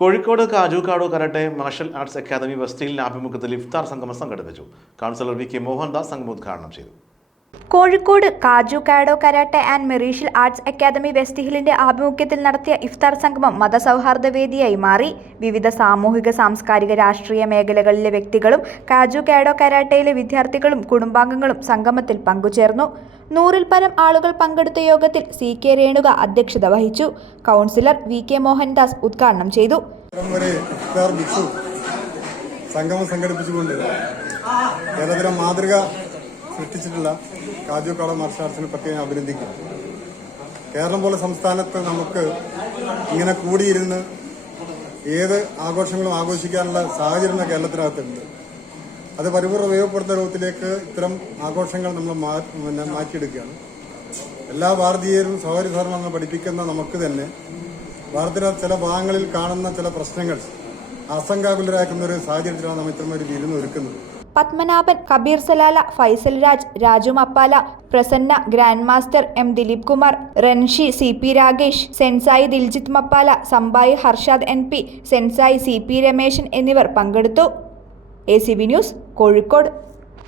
Kozhikode കാജുകാടോ karate martial arts academy വെസ്റ്റിഹിലിന്റെ ആഭിമുഖ്യത്തിൽ ഇഫ്താർ സംഗമം സംഘടിപ്പിച്ചു. കൗൺസിലർ വി കെ മോഹൻദാസ് സംഗമം ഉദ്ഘാടനം ചെയ്തു. Kozhikode കാജുകാടോ karate and martial arts academy വെസ്റ്റിഹിലിന്റെ ആഭിമുഖ്യത്തിൽ നടത്തിയ ഇഫ്താർ സംഗമം മതസൗഹാർദ്ദ വേദിയായി മാറി. വിവിധ സാമൂഹിക, സാംസ്കാരിക, രാഷ്ട്രീയ മേഖലകളിലെ വ്യക്തികളും കാജുകാടോ കരാട്ടയിലെ വിദ്യാർത്ഥികളും കുടുംബാംഗങ്ങളും സംഗമത്തിൽ പങ്കുചേർന്നു. 100-ൽ പരം ആളുകൾ പങ്കെടുത്ത യോഗത്തിൽ സി കെ രേണുക അധ്യക്ഷത വഹിച്ചു. കൗൺസിലർ വി കെ മോഹൻദാസ് ഉദ്ഘാടനം ചെയ്തു. സംഗമം സംഘടിപ്പിച്ചുകൊണ്ട് കേരളത്തിലെ മാതൃക സൃഷ്ടിച്ചിട്ടുള്ള കാജുകാടോ മാർഷൽ ആർട്സിനെ പ്രത്യേകം അഭിനന്ദിക്കുന്നു. കേരളം പോലെ സംസ്ഥാനത്ത് നമുക്ക് ഇങ്ങനെ കൂടിയിരുന്ന് ഏത് ആഘോഷങ്ങളും ആഘോഷിക്കാനുള്ള സാഹചര്യം കേരളത്തിനകത്തുണ്ട്. അത് പരിപൂർണ്ണ ഉപയോഗപ്പെടുത്തുന്ന രൂപത്തിലേക്ക് ഇത്തരം ആഘോഷങ്ങൾ നമ്മൾ മാറ്റിയെടുക്കുകയാണ്. എല്ലാ ഭാരതീയരും സഹോദരി ധർമ്മങ്ങൾ പഠിപ്പിക്കുന്ന നമുക്ക് തന്നെ ഭാരതത്തിലെ ചില ഭാഗങ്ങളിൽ കാണുന്ന ചില പ്രശ്നങ്ങൾ ആശങ്കാകുലരാക്കുന്ന ഒരു സാഹചര്യത്തിലാണ് നമ്മൾ ഇത്തരം ഒരു വിരുന്ന് ഒരുക്കുന്നത്. Padmanabhan, Kabir Salala, Faisal Raj, Raju Mappala, Prasanna, grand master M Dileep Kumar, റൻഷി, C P Ragesh, sensei Diljith Mappala, സംബായി Harshad NP, sensei CP Rameshan എന്നിവർ പങ്കെടുത്തു. ACB news, Kozhikode.